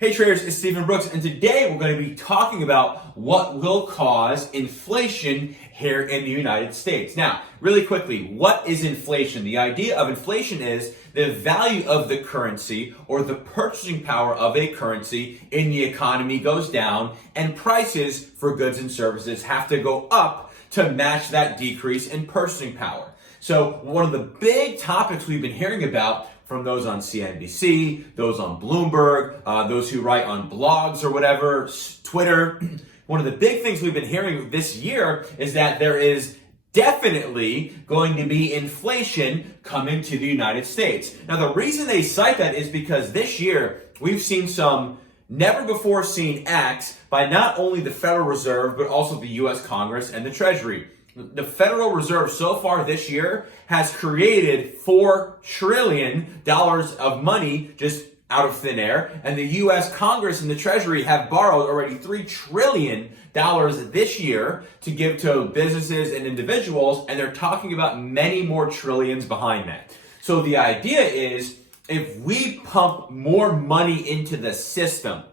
Hey traders, it's Stephen Brooks, and today we're going to be talking about what will cause inflation here in the United States. Now, really quickly, what is inflation? The idea of inflation is the value of the currency or the purchasing power of a currency in the economy goes down and prices for goods and services have to go up to match that decrease in purchasing power. So one of the big topics we've been hearing about from those on CNBC, those on Bloomberg, those who write on blogs or whatever, Twitter. One of the big things we've been hearing this year is that there is definitely going to be inflation coming to the United States. Now, the reason they cite that is because this year we've seen some never before seen acts by not only the Federal Reserve, but also the U.S. Congress and the Treasury. The Federal Reserve so far this year has created $4 trillion of money just out of thin air. And the U.S. Congress and the Treasury have borrowed already $3 trillion this year to give to businesses and individuals. And they're talking about many more trillions behind that. So the idea is if we pump more money into the system,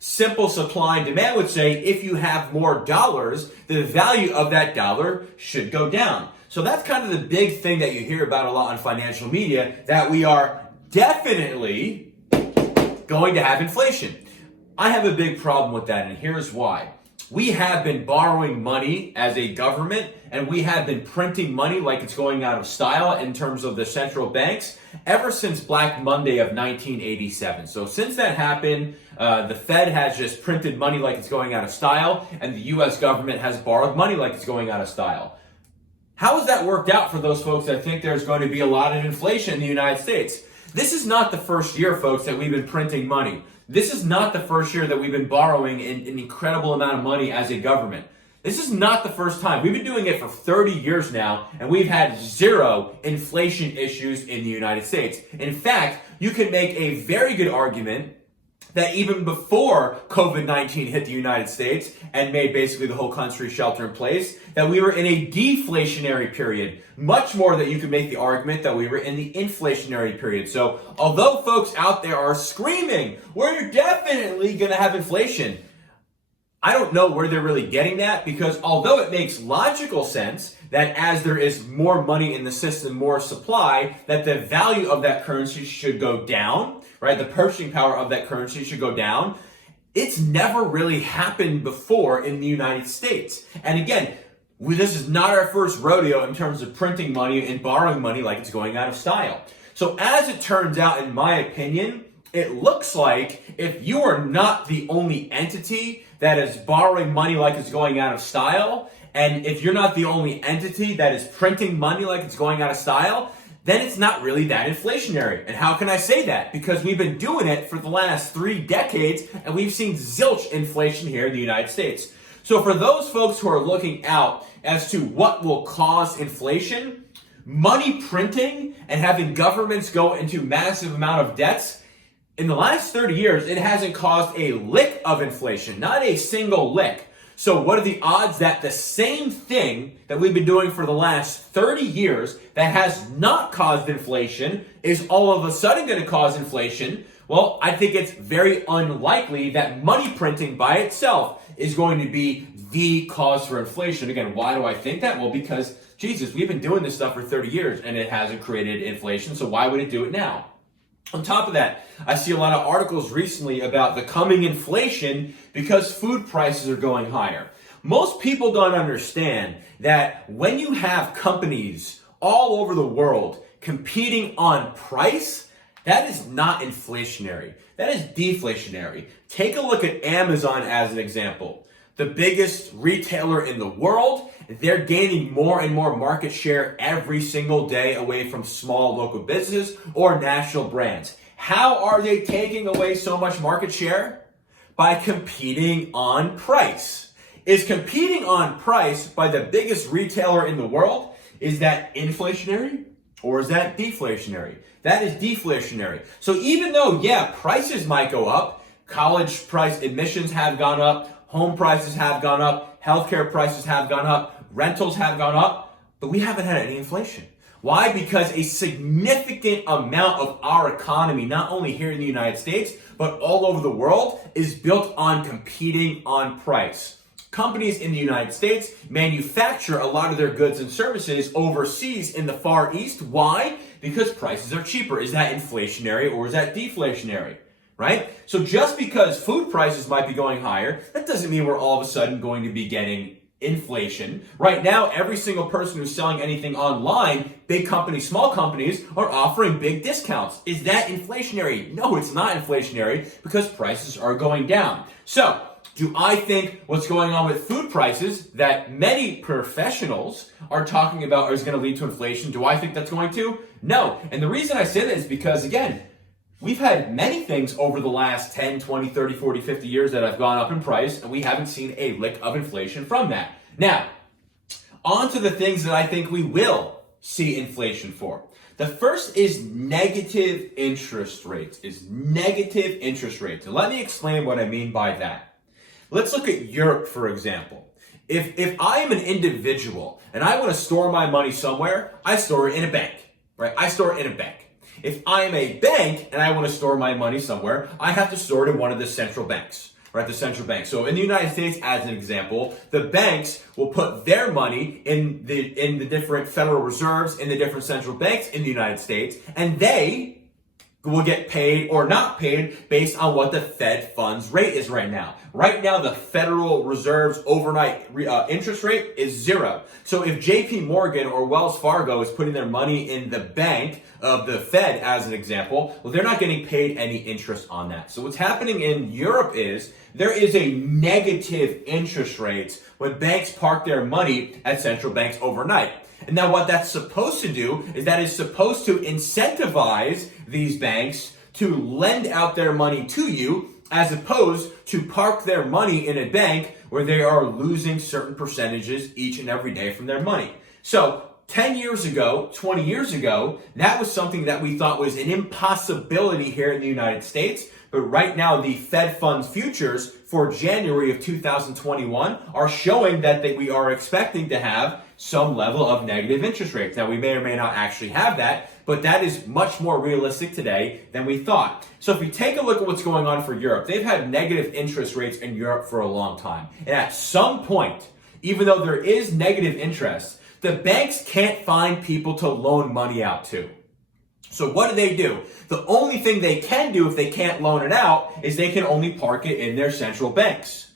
simple supply and demand would say if you have more dollars, the value of that dollar should go down. So that's kind of the big thing that you hear about a lot on financial media, that we are definitely going to have inflation. I have a big problem with that, and here's why. We have been borrowing money as a government, and we have been printing money like it's going out of style in terms of the central banks ever since Black Monday of 1987. So since that happened, the Fed has just printed money like it's going out of style, and the U.S. government has borrowed money like it's going out of style. How has that worked out for those folks that think there's going to be a lot of inflation in the United States? This is not the first year, folks, that we've been printing money. This is not the first year that we've been borrowing an incredible amount of money as a government. This is not the first time. We've been doing it for 30 years now, and we've had zero inflation issues in the United States. In fact, you can make a very good argument that even before COVID-19 hit the United States and made basically the whole country shelter in place, that we were in a deflationary period. Much more that you could make the argument that we were in the inflationary period. So although folks out there are screaming, we're definitely going to have inflation, I don't know where they're really getting that, because although it makes logical sense that as there is more money in the system, more supply, that the value of that currency should go down, right? The purchasing power of that currency should go down. It's never really happened before in the United States. And again, this is not our first rodeo in terms of printing money and borrowing money like it's going out of style. So as it turns out, in my opinion, it looks like if you are not the only entity that is borrowing money like it's going out of style, and if you're not the only entity that is printing money like it's going out of style, then it's not really that inflationary. And how can I say that? Because we've been doing it for the last 3 decades, and we've seen zilch inflation here in the United States. So for those folks who are looking out as to what will cause inflation, money printing and having governments go into massive amount of debts, in the last 30 years, it hasn't caused a lick of inflation, not a single lick. So what are the odds that the same thing that we've been doing for the last 30 years that has not caused inflation is all of a sudden going to cause inflation? Well, I think it's very unlikely that money printing by itself is going to be the cause for inflation. Again, why do I think that? Well, because, Jesus, we've been doing this stuff for 30 years and it hasn't created inflation, so why would it do it now? On top of that, I see a lot of articles recently about the coming inflation because food prices are going higher. Most people don't understand that when you have companies all over the world competing on price, that is not inflationary. That is deflationary. Take a look at Amazon as an example. The biggest retailer in the world, they're gaining more and more market share every single day away from small local businesses or national brands. How are they taking away so much market share? By competing on price. Is competing on price by the biggest retailer in the world, is that inflationary or is that deflationary? That is deflationary. So even though, yeah, prices might go up, college price admissions have gone up, home prices have gone up, healthcare prices have gone up, rentals have gone up, but we haven't had any inflation. Why? Because a significant amount of our economy, not only here in the United States, but all over the world, is built on competing on price. Companies in the United States manufacture a lot of their goods and services overseas in the Far East. Why? Because prices are cheaper. Is that inflationary or is that deflationary? Right? So just because food prices might be going higher, that doesn't mean we're all of a sudden going to be getting inflation. Right now, every single person who's selling anything online, big companies, small companies, are offering big discounts. Is that inflationary? No, it's not inflationary because prices are going down. So, do I think what's going on with food prices that many professionals are talking about is going to lead to inflation? Do I think that's going to? No. And the reason I say that is because, again, we've had many things over the last 10, 20, 30, 40, 50 years that have gone up in price, and we haven't seen a lick of inflation from that. Now, on to the things that I think we will see inflation for. The first is negative interest rates. And let me explain what I mean by that. Let's look at Europe, for example. If I am an individual and I want to store my money somewhere, I store it in a bank, right? I store it in a bank. If I am a bank and I want to store my money somewhere, I have to store it in one of the central banks, right? The central bank. So in the United States, as an example, the banks will put their money in the different federal reserves, in the different central banks in the United States, and they will get paid or not paid based on what the Fed funds rate is right now. Right now, the Federal Reserve's overnight interest rate is 0. So if JP Morgan or Wells Fargo is putting their money in the bank of the Fed, as an example, well, they're not getting paid any interest on that. So what's happening in Europe is there is a negative interest rate when banks park their money at central banks overnight. And now what that's supposed to do is that it's supposed to incentivize these banks to lend out their money to you as opposed to park their money in a bank where they are losing certain percentages each and every day from their money. So 10 years ago, 20 years ago, that was something that we thought was an impossibility here in the United States. But right now, the Fed funds futures for January of 2021 are showing that we are expecting to have some level of negative interest rates. Now, we may or may not actually have that, but that is much more realistic today than we thought. So if we take a look at what's going on for Europe, they've had negative interest rates in Europe for a long time. And at some point, even though there is negative interest, the banks can't find people to loan money out to. So what do? The only thing they can do if they can't loan it out is they can only park it in their central banks.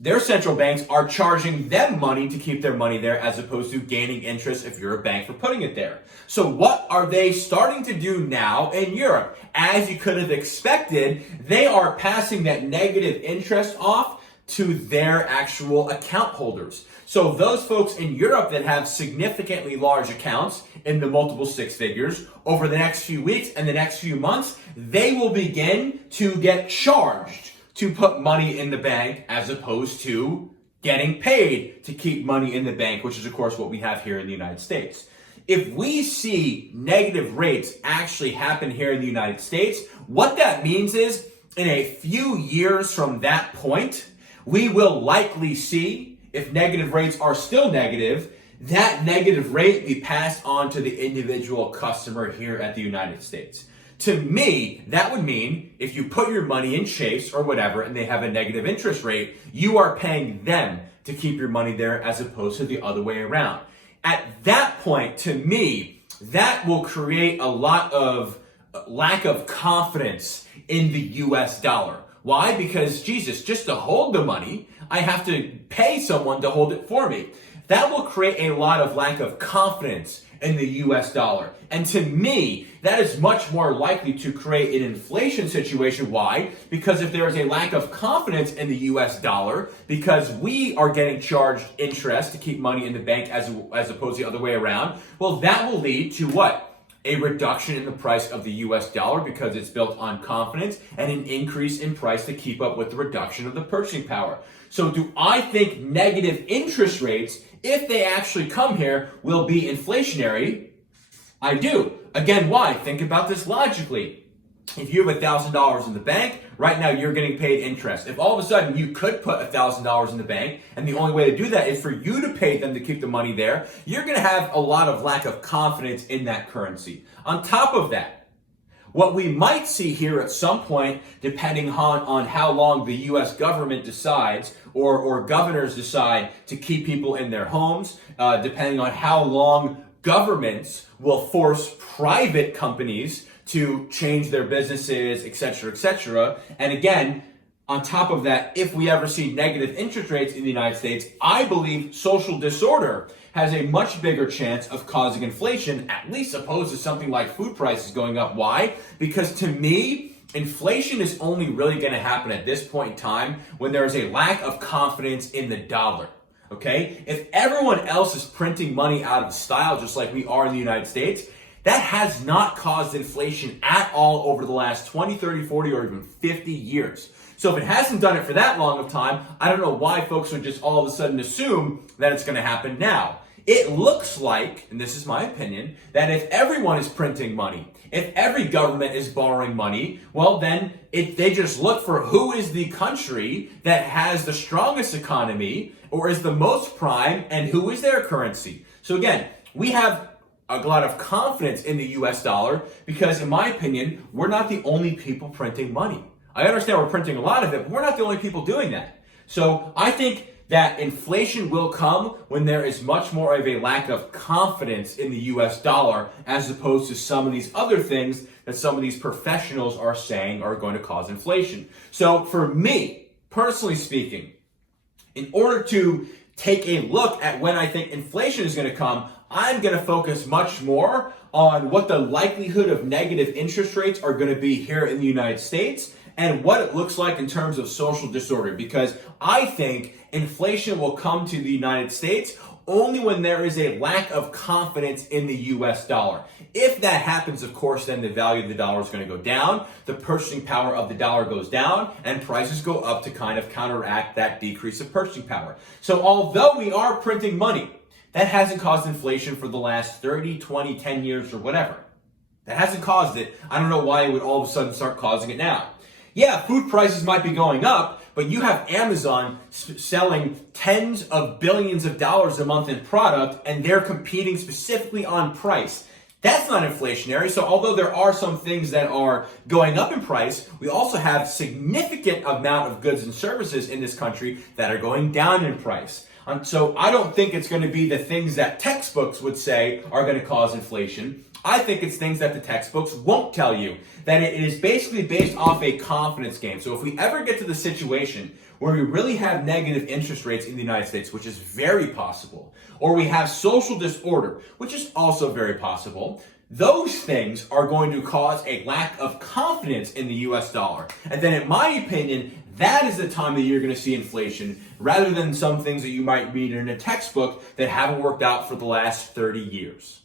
Their central banks are charging them money to keep their money there as opposed to gaining interest if you're a bank for putting it there. So what are they starting to do now in Europe? As you could have expected, they are passing that negative interest off to their actual account holders. So those folks in Europe that have significantly large accounts in the multiple six figures, over the next few weeks and the next few months, they will begin to get charged to put money in the bank as opposed to getting paid to keep money in the bank, which is of course what we have here in the United States. If we see negative rates actually happen here in the United States, what that means is in a few years from that point, we will likely see, if negative rates are still negative, that negative rate be passed on to the individual customer here at the United States. To me, that would mean if you put your money in Chase or whatever and they have a negative interest rate, you are paying them to keep your money there as opposed to the other way around. At that point, to me, that will create a lot of lack of confidence in the US dollar. Why? Because, Jesus, just to hold the money, I have to pay someone to hold it for me. That will create a lot of lack of confidence in the US dollar. And to me, that is much more likely to create an inflation situation. Why? Because if there is a lack of confidence in the US dollar, because we are getting charged interest to keep money in the bank as opposed to the other way around, well, that will lead to what? A reduction in the price of the US dollar because it's built on confidence, and an increase in price to keep up with the reduction of the purchasing power. So do I think negative interest rates, if they actually come here, will be inflationary? I do. Again, why? Think about this logically. if you have $1,000 in the bank, right now you're getting paid interest. If all of a sudden you could put $1,000 in the bank, and the only way to do that is for you to pay them to keep the money there, you're going to have a lot of lack of confidence in that currency. On top of that, what we might see here at some point, depending on how long the U.S. government decides or governors decide to keep people in their homes, depending on how long governments will force private companies to change their businesses, et cetera, et cetera. And again, on top of that, if we ever see negative interest rates in the United States, I believe social disorder has a much bigger chance of causing inflation, at least opposed to something like food prices going up. Why? Because to me, inflation is only really going to happen at this point in time when there is a lack of confidence in the dollar. Okay? If everyone else is printing money out of style, just like we are in the United States, that has not caused inflation at all over the last 20, 30, 40, or even 50 years. So if it hasn't done it for that long of time, I don't know why folks would just all of a sudden assume that it's going to happen now. It looks like, and this is my opinion, that if everyone is printing money, if every government is borrowing money, well then they just look for who is the country that has the strongest economy or is the most prime and who is their currency. So again, we have a lot of confidence in the US dollar because in my opinion, we're not the only people printing money. I understand we're printing a lot of it, but we're not the only people doing that. So I think that inflation will come when there is much more of a lack of confidence in the US dollar as opposed to some of these other things that some of these professionals are saying are going to cause inflation. So for me, personally speaking, in order to take a look at when I think inflation is going to come, I'm going to focus much more on what the likelihood of negative interest rates are going to be here in the United States and what it looks like in terms of social disorder, because I think inflation will come to the United States only when there is a lack of confidence in the US dollar. If that happens, of course, then the value of the dollar is going to go down, the purchasing power of the dollar goes down, and prices go up to kind of counteract that decrease of purchasing power. So although we are printing money, that hasn't caused inflation for the last 30, 20, 10 years or whatever. That hasn't caused it. I don't know why it would all of a sudden start causing it now. Yeah, food prices might be going up, but you have Amazon selling tens of billions of dollars a month in product, and they're competing specifically on price. That's not inflationary. So although there are some things that are going up in price, we also have significant amount of goods and services in this country that are going down in price. So I don't think it's going to be the things that textbooks would say are going to cause inflation. I think it's things that the textbooks won't tell you, that it is basically based off a confidence game. So if we ever get to the situation where we really have negative interest rates in the United States, which is very possible, or we have social disorder, which is also very possible, those things are going to cause a lack of confidence in the US dollar. And then in my opinion, that is the time that you're going to see inflation rather than some things that you might read in a textbook that haven't worked out for the last 30 years.